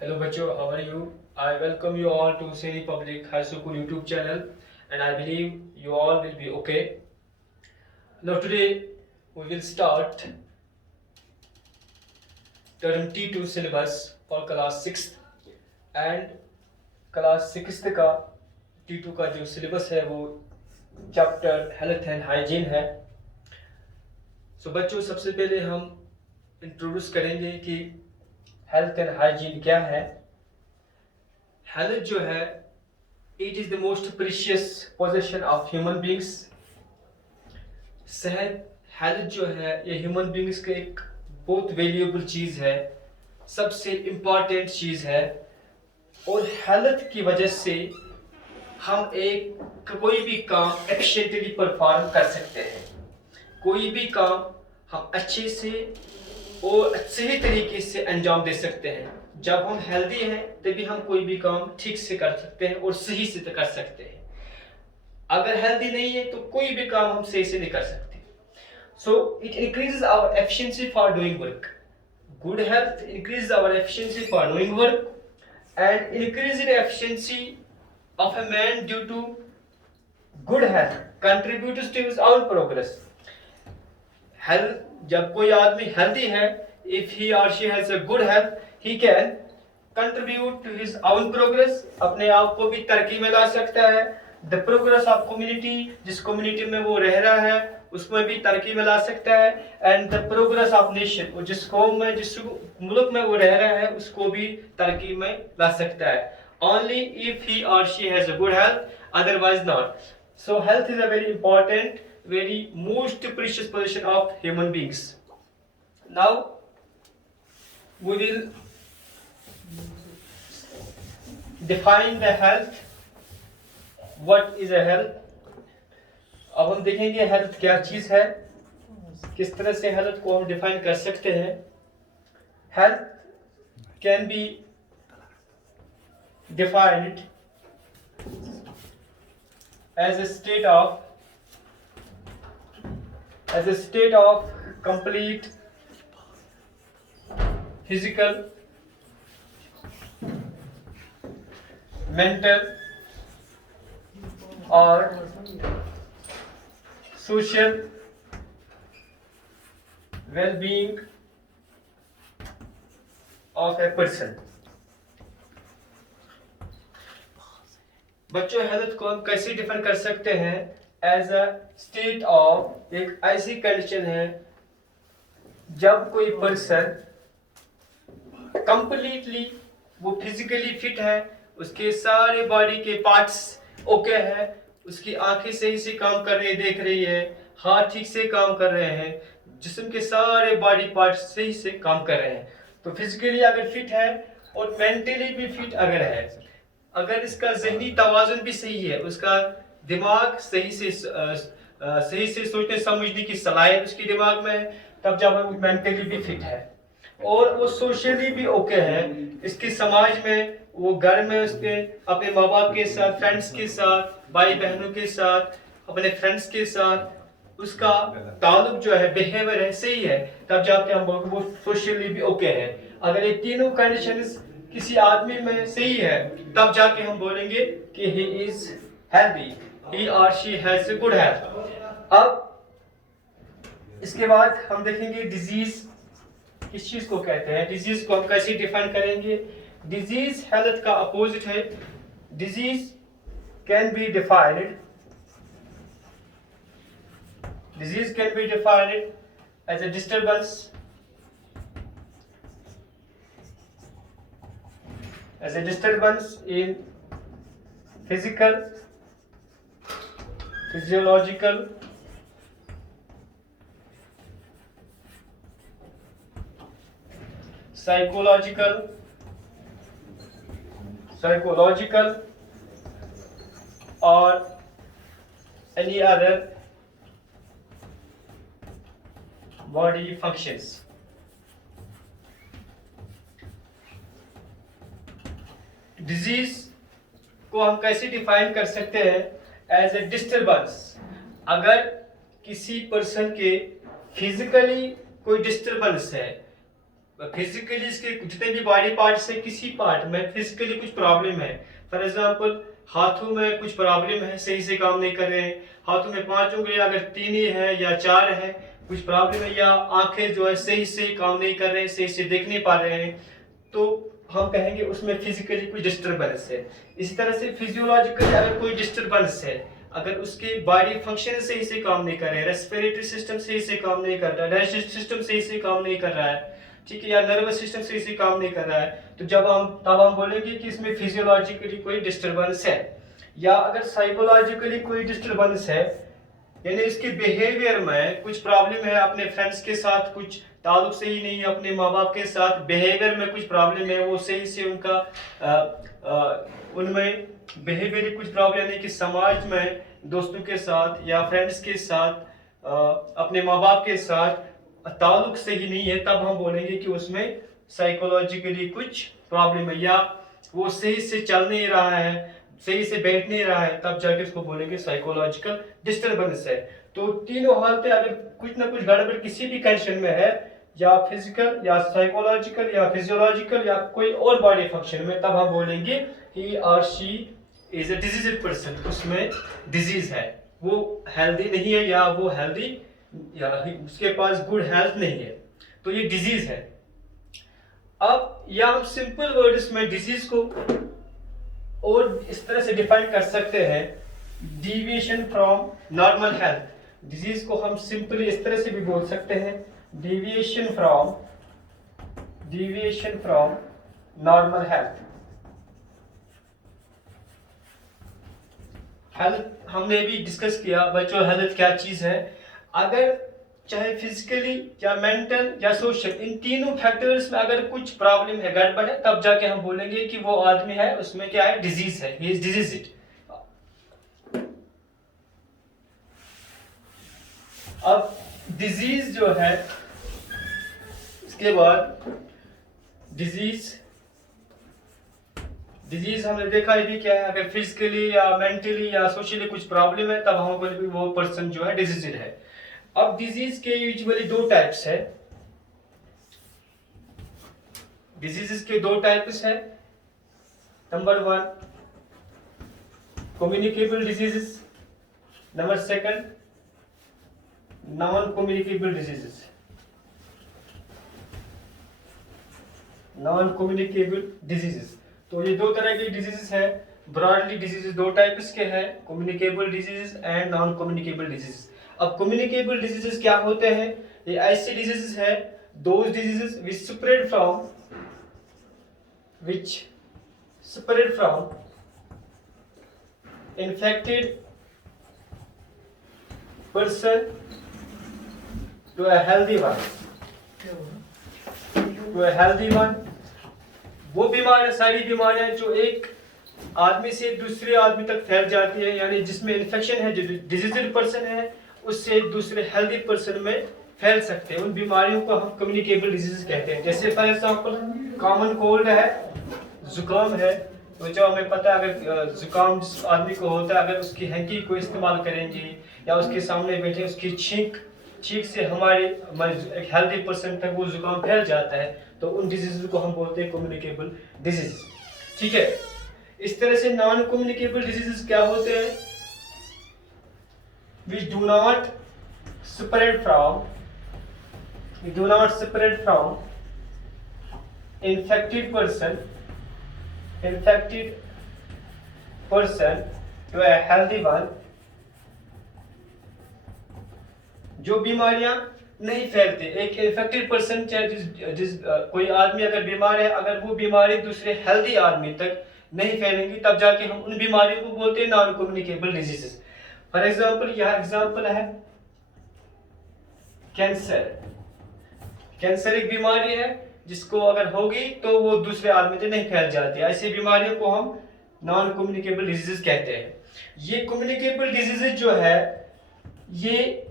Hello बच्चों, how are you? I welcome you all to Seri Public High School YouTube channel and I believe you all will be okay. Now today we will start term T2 syllabus for class 6th and class 6th का T2 का जो syllabus है वो chapter health and hygiene है. सो बच्चों, सबसे पहले हम इंट्रोड्यूस करेंगे कि हेल्थ एंड हाइजीन क्या है. हेल्थ जो है, it is the most precious possession of human beings. सेहत, हेल्थ जो है ये ह्यूमन बींग्स का एक बहुत वैल्यूएबल चीज़ है, सबसे इम्पॉर्टेंट चीज़ है. और हेल्थ की वजह से हम कोई भी काम एफिशिएंटली परफॉर्म कर सकते हैं. कोई भी काम हम अच्छे से और सही तरीके से अंजाम दे सकते हैं. जब हम हेल्दी हैं तभी हम कोई भी काम ठीक से कर सकते हैं और सही से कर सकते हैं. अगर हेल्दी नहीं है तो कोई भी काम हम सही से नहीं कर सकते. So it increases our efficiency for doing work. Good health increases our efficiency for doing work and increased efficiency of a man due to good health contributes to his own progress. Health, जब कोई आदमी healthy है, if he or she has a good health, he can contribute to his own progress. अपने आप को भी तरक्की में ला सकता है. The progress of community, जिस community में वो रह रहा है उसमें भी तरक्की में ला सकता है. And the progress of nation, और जिस कौम में जिस मुल्क में वो रह रहा है उसको भी तरक्की में ला सकता है. ओनली इफ ही और she has a good health, otherwise not. So health is a very important, very most precious position of human beings. Now we will define the health. What is a health? अब हम देखेंगे health क्या चीज है, किस तरह से health को हम डिफाइन कर सकते हैं. Health can be defined as a state of complete physical, mental or social well-being of a person. बच्चों, हेल्थ को हम कैसे डिफाइन कर सकते हैं? एज अ स्टेट ऑफ, एक ऐसी कंडीशन है जब कोई पर्सन कंप्लीटली वो फिजिकली फिट है, उसके सारे बॉडी के पार्ट्स ओके है, उसकी आंखें सही से काम कर रही है, देख रही है, हाथ ठीक से काम कर रहे हैं, जिस्म के सारे बॉडी पार्ट्स सही से काम कर रहे हैं. तो फिजिकली अगर फिट है और मेंटली भी फिट अगर है, अगर इसका ज़हनी तवाज़ुन भी सही है, उसका दिमाग सही से सोचने समझने की सलाहियत उसके दिमाग में है, तब जब वो मेंटली भी फिट है और वो सोशली भी ओके है, इसके समाज में, वो घर में उसके अपने माँ बाप के साथ, फ्रेंड्स के साथ, भाई बहनों के साथ, अपने फ्रेंड्स के साथ उसका ताल्लुक जो है, बिहेवियर है, सही है, तब जाके हम बोलेंगे वो सोशली भी ओके है. अगर ये तीनों कंडीशंस किसी आदमी में सही है तब जाके हम बोलेंगे कि ही इज हेल्दी, ही और शी हैज गुड हेल्थ. अब इसके बाद हम देखेंगे डिजीज किस चीज को कहते हैं. डिजीज को हम कैसे डिफाइन करेंगे? डिजीज हेल्थ का अपोजिट है. Disease can be defined as a disturbance in physiological, psychological or any other body functions. Disease को हम कैसे डिफाइन कर सकते हैं? As a disturbance. अगर किसी पर्सन के फिजिकली कोई डिस्टर्बेंस है, फिजिकली इसके जितने भी बॉडी पार्ट्स है किसी पार्ट में फिजिकली कुछ प्रॉब्लम है, फॉर एग्जांपल हाथों में कुछ प्रॉब्लम है, सही से काम नहीं कर रहे हैं, हाथों में 5 उंगलियां अगर 3 ही है या 4 है, कुछ प्रॉब्लम है, या आंखें जो है सही से काम नहीं कर रहे हैं, सही से देख नहीं पा रहे हैं, तो हम कहेंगे उसमें फिजिकली कोई डिस्टर्बेंस है। इसी तरह से फिजियोलॉजिकली अगर कोई डिस्टर्बेंस है, अगर उसके बॉडी फंक्शन सही से काम नहीं कर रहे हैं, रेस्पिरेटरी सिस्टम सही से काम नहीं कर रहा है, डाइजेस्टिव सिस्टम सही से काम नहीं कर रहा है, ठीक है, या नर्वस सिस्टम सही से काम नहीं कर रहा है, तो तब हम बोलेंगे कि इसमें फिजियोलॉजिकली कोई डिस्टर्बेंस है। या अगर साइकोलॉजिकली कोई डिस्टर्बेंस है, यानी इसके बिहेवियर में कुछ प्रॉब्लम है, अपने फ्रेंड्स के साथ कुछ ताल्लुक सही नहीं है, अपने माँ बाप के साथ बिहेवियर में कुछ प्रॉब्लम है, वो सही से उनका उनमें बिहेवियर कुछ प्रॉब्लम है कि समाज में दोस्तों के साथ या फ्रेंड्स के साथ अपने माँ बाप के साथ ताल्लुक सही नहीं है, तब हम बोलेंगे कि उसमें साइकोलॉजिकली कुछ प्रॉब्लम है, या वो सही से चल नहीं रहा है, सही से बैठ नहीं रहा है, तब जाके उसको बोलेंगे साइकोलॉजिकल डिस्टर्बेंस है। तो तीनों हालतें अगर कुछ ना कुछ गड़बड़ किसी भी कंडीशन में है, या फिजिकल या साइकोलॉजिकल या फिजियोलॉजिकल या कोई और बॉडी फंक्शन में, तब हम बोलेंगे ही और she is a diseased person, उसमें डिजीज है, वो हेल्दी नहीं है, या वो हेल्दी या उसके पास गुड हेल्थ नहीं है, तो ये डिजीज है। अब या हम सिंपल वर्ड्स में डिजीज को और इस तरह से डिफाइन कर सकते हैं, deviation from normal health. Disease को हम सिंपली इस तरह से भी बोल सकते हैं, deviation from normal health. Health हमने भी डिस्कस किया बच्चों, हेल्थ क्या चीज है। अगर चाहे फिजिकली या मेंटल या सोशल, इन तीनों फैक्टर्स में अगर कुछ प्रॉब्लम है, गड़बड़ है, तब जाके हम बोलेंगे कि वो आदमी है, उसमें क्या है, डिजीज है, ही इज डिजीज्ड। अब डिजीज जो है, इसके बाद डिजीज हमने देखा ये भी क्या है, अगर फिजिकली या मेंटली या सोशली कुछ प्रॉब्लम है, तब हम बोलेंगे वो पर्सन जो है डिजीज्ड है। अब डिजीज के यूजुअली दो टाइप्स है, डिजीजेस के दो टाइप्स है। Number 1 communicable diseases, number 2 non communicable diseases. Non communicable diseases, तो ये दो तरह की डिजीजेस है। ब्रॉडली डिजीजेस दो टाइप्स के हैं, communicable diseases and non communicable diseases. अब कम्युनिकेबल डिजीजेस क्या होते हैं, ये ऐसे डिजीजेस है, those diseases which spread from infected person to a healthy one, वो बीमारियां, सारी बीमारियां जो एक आदमी से दूसरे आदमी तक फैल जाती है, यानी जिसमें इन्फेक्शन है, जो डिजीज्ड पर्सन है, उससे दूसरे हेल्दी पर्सन में फैल सकते हैं, उन बीमारियों को हम कम्युनिकेबल डिजीज कहते हैं। जैसे फॉर एग्जांपल कॉमन कोल्ड है, जुकाम है, तो जो हमें पता है अगर जुकाम जिस आदमी को होता है, अगर उसकी हैंकी को इस्तेमाल करेंगे या उसके सामने बैठे उसकी छींक से हमारे एक हेल्दी पर्सन तक वो जुकाम फैल जाता है, तो उन डिजीज को हम बोलते हैं कम्युनिकेबल डिजीज। ठीक है, इस तरह से नॉन कम्युनिकेबल डिजीजेस क्या होते हैं, which do not spread from infected person to a healthy one, जो बीमारियां नहीं फैलते। एक इन्फेक्टेड पर्सन, चाहे जिस कोई आदमी अगर बीमार है, अगर वो बीमारी दूसरे हेल्दी आदमी तक नहीं फैलेंगी, तब जाके हम उन बीमारियों को बोलते हैं non communicable diseases. For example, यह एग्जाम्पल है कैंसर एक बीमारी है जिसको अगर होगी तो वो दूसरे आदमी से नहीं फैल जाती है, ऐसी बीमारियों को हम नॉन कम्युनिकेबल डिजीजेस कहते हैं। ये कम्युनिकेबल डिजीजेस जो है, ये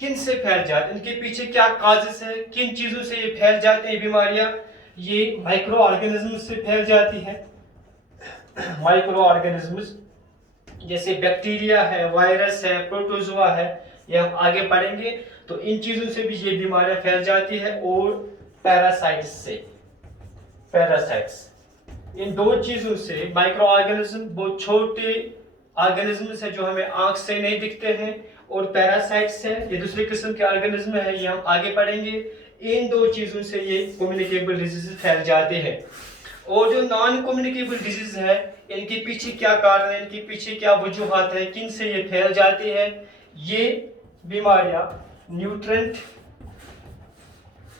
किन से फैल जाते हैं, इनके पीछे क्या काजेस है, किन चीजों से ये फैल जाते हैं बीमारियां, ये माइक्रो ऑर्गेनिज्म से फैल जाती है। माइक्रो ऑर्गेनिज्म्स जैसे बैक्टीरिया है, वायरस है, प्रोटोजोआ है, ये हम आगे पढ़ेंगे, तो इन चीजों से भी ये बीमारियां फैल जाती है। और पैरासाइट्स से। पैरासाइट्स, इन दो चीजों से माइक्रो ऑर्गेनिज्म बहुत छोटे ऑर्गेनिज्म्स है जो हमें आंख से नहीं दिखते हैं, और पैरासाइट्स है ये दूसरी किस्म के ऑर्गेनिज्म है, ये हम आगे पढ़ेंगे। इन दो चीजों से ये कम्युनिकेबल डिजीज फैल जाते हैं। और जो नॉन कम्युनिकेबल डिजीज है, इनके पीछे क्या कारण है, इनके पीछे क्या वजूहात है, किन से ये फैल जाती है। ये बीमारियां न्यूट्रेंट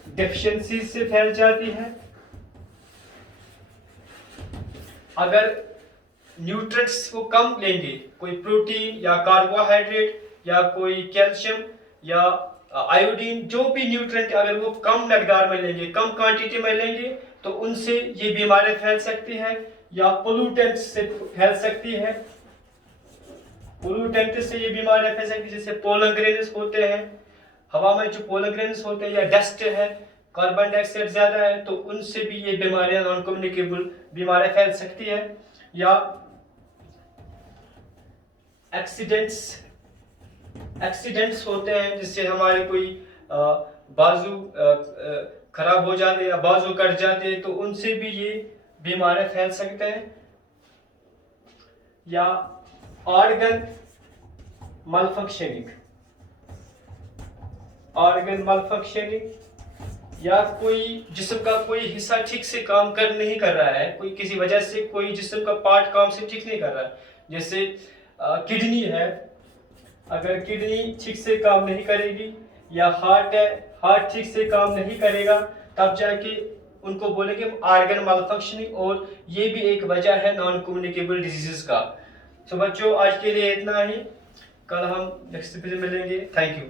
डेफिशिएंसी से फैल जाती है। अगर न्यूट्रिएंट्स को कम लेंगे, कोई प्रोटीन या कार्बोहाइड्रेट या कोई कैल्शियम या आयोडीन, जो भी न्यूट्रिएंट अगर वो कम मकदार में लेंगे, कम क्वांटिटी में लेंगे, तो उनसे ये बीमारी फैल सकती है। या पोल्यूटेंट से फैल सकती है, पोल्यूटेंट से ये बीमारियां फैल सकती है, जैसे पोलन ग्रेन्स होते हैं, हवा में जो पोलन ग्रेन्स होते हैं, या डस्ट है, कार्बन डाइऑक्साइड ज्यादा है, तो उनसे भी ये बीमारियां नॉन कम्युनिकेबल बीमारियां फैल सकती है। या एक्सीडेंट्स होते हैं, जिससे हमारे कोई बाजू खराब हो जाते हैं या बाजू कट जाते हैं, तो उनसे भी ये बीमारियां फैल सकते हैं। या ऑर्गन मलफंक्शनिंग, या कोई जिस्म का कोई हिस्सा ठीक से काम कर नहीं कर रहा है, कोई किसी वजह से कोई जिस्म का पार्ट काम से ठीक नहीं कर रहा है, जैसे किडनी है, अगर किडनी ठीक से काम नहीं करेगी, या हार्ट है, हार्ट ठीक से काम नहीं करेगा, तब जाके उनको बोलेंगे ऑर्गन मलफंक्शनिंग, और ये भी एक वजह है नॉन कम्युनिकेबल डिजीजेस का। तो बच्चों, आज के लिए इतना ही, कल हम नेक्स्ट वीडियो में मिलेंगे। Thank you.